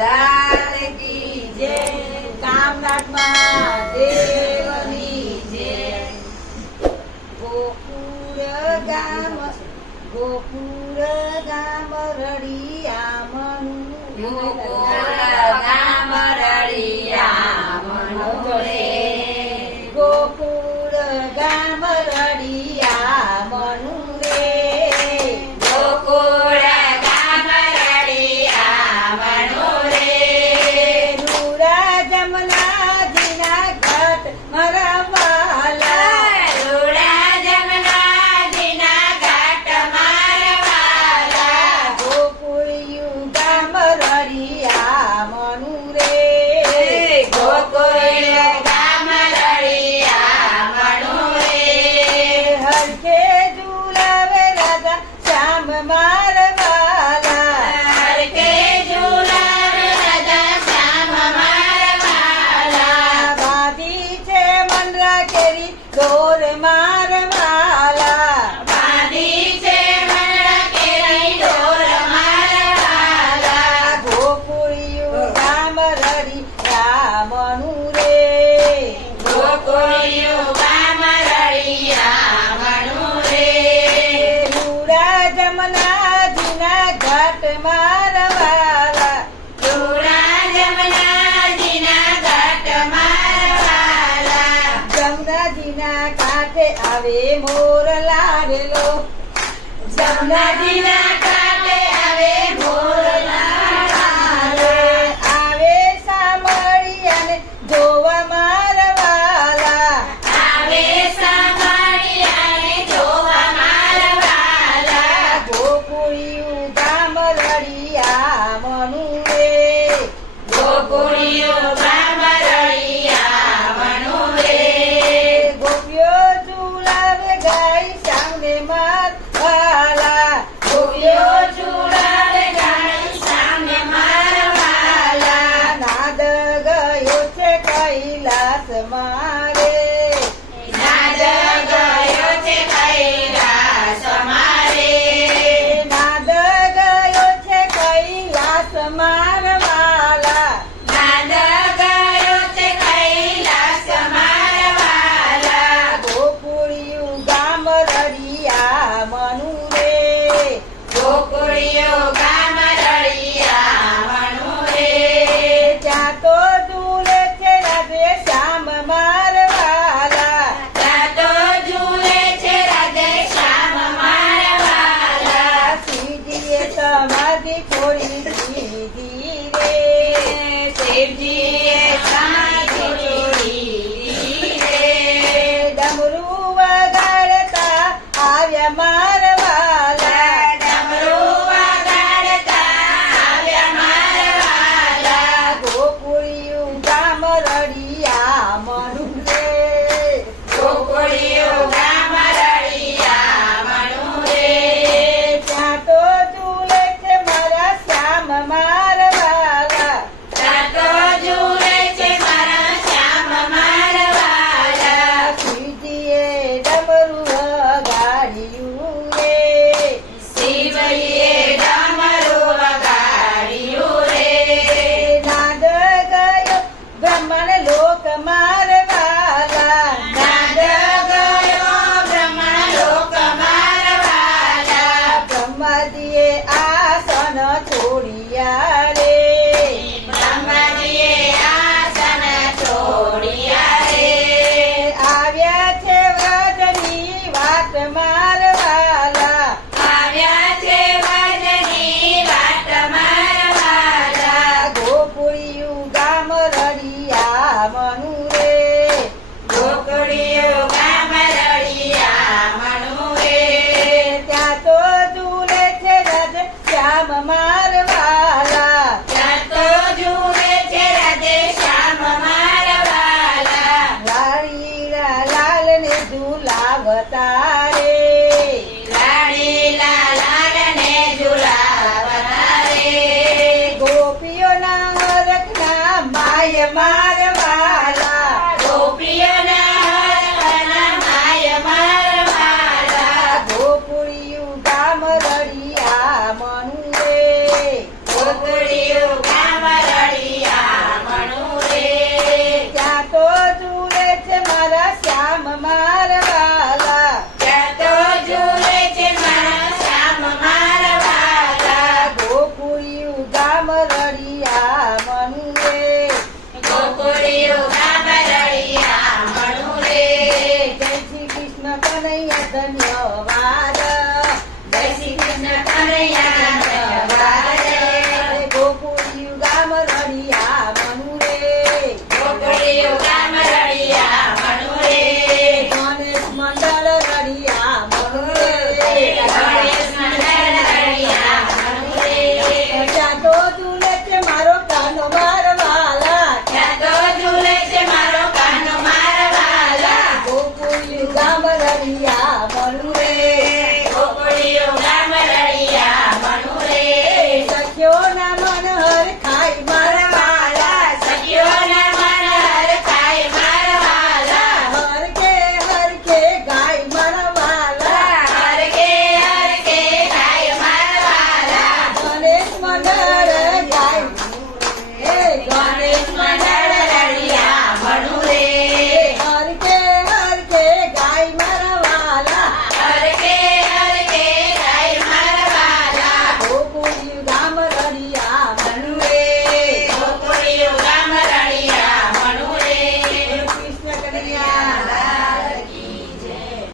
महाराज की जय। कामनाथ महादेवनी जय। गोकुळ गाम रडिया मनु गाम रडिया मनु रे। गोकुळ गाम रडिया मनु रे। गोकुळ गाम रडिया मनु रे। रूड़ा जमुना जीना घाट मरवाला। रूड़ा जमुना जीना घाट मरवाला। गोकुळ गाम रडिया मनु रे। गोकुळ गाम रडिया मनु रे। हरखे झूलावे राजा श्याम मारवाला। हरखे झूलावे राजा श्याम मारवाला। बाधी छे मनरा केरी डोर मारवाला। बाधी छे मनरा केरी डोर मारवाला। गोकुळ गाम रडिया मनु रे। गोकुळ गाम रडिया मनु रे। रूड़ा जमुना जीना घाट मारवाला। रूड़ा जमुना जीना घाट मारवाला। जमुना जीना काठे आवे मोर लावेलो। जमुना जीना काठे आवे मोर लावेलो। आवे सामळियाने જોવા મારવાલા। આવે સામળિયાને જોવા મારવાલા। ગોકુળિયું ગામ રડિયા મનુ રે। ગોકુળિયું ગામ રડિયા મનુ રે। ગોપીઓ ઝૂલાવે ગાય સામને મારવાલા। ગોપીઓ ઝૂલાવે ગાય સામને મારવાલા। નાદ ગયો છે કૈલાસ મારે। નાદ ગયો છે કૈલાસ મારે। નાદ ગયો છે કૈલાસ મારવાલા। નાદ ગયો છે કૈલાસ મારવાલા। ગોકુળિયું ગામ રડિયા મનુ રે। ગોકુળિયું ગામ રડિયા મનુ રે। ત્યાં તો ઝૂલે છે રાધે શ્યામ મારવાલા। ત્યાં તો ઝૂલે છે રાધે શ્યામ મારવાલા। શિવજીએ સમાધિ ખોલી દીધી રે। શિવજીએ સમાધિ ખોલી દીધી રે। ડમરુ વગાડતા આવ્યા મારવાલા। ડમરુ વગાડતા આવ્યા મારવાલા। ગોકુળિયું ગામ રડિયા મનુ રે। ગોકુળિયું ગામ રડિયા મનુ રે। ત્યાં તો ઝૂલે છે મારા શ્યામ મારવાલા। ત્યાં તો ઝૂલે છે મારા શ્યામ મારવાલા। શિવજીએ ડમરુ વગાડ્યું રે। શિવજીએ ડમરુ વગાડ્યું રે। નાદ ગયો બ્રહ્મણ લોક મારવાલા। નાદ ગયો બ્રહ્મણ લોક મારવાલા। બ્રહ્માજીએ આસન છોડ્યા રે। બ્રહ્માજીએ આસન છોડ્યા રે। આવ્યા છે વ્રજની વાત મારવાલા। આવ્યા છે વ્રજની વાત મારવાલા। ગોકુળિયું ગામ રડિયા મનુ રે। ગોકુળિયું ગામ રડિયા મનુ રે। ત્યાં તો ઝૂલે છે રાધે શ્યામ મારવાલા। ત્યાં તો ઝૂલે છે રાધે શ્યામ મારવાલા। લાડીલા લાલને ઝૂલાવતા રે। લાડીલા લાલને ઝૂલાવતા રે। ગોપીઓના હરખના માય મારવાલા। ગોપીઓના હરખના માય મારવાલા। ગોકુળિયું ગામ રડિયા મનુ રે। ગોકુળિયું ગામ રામ રડિયા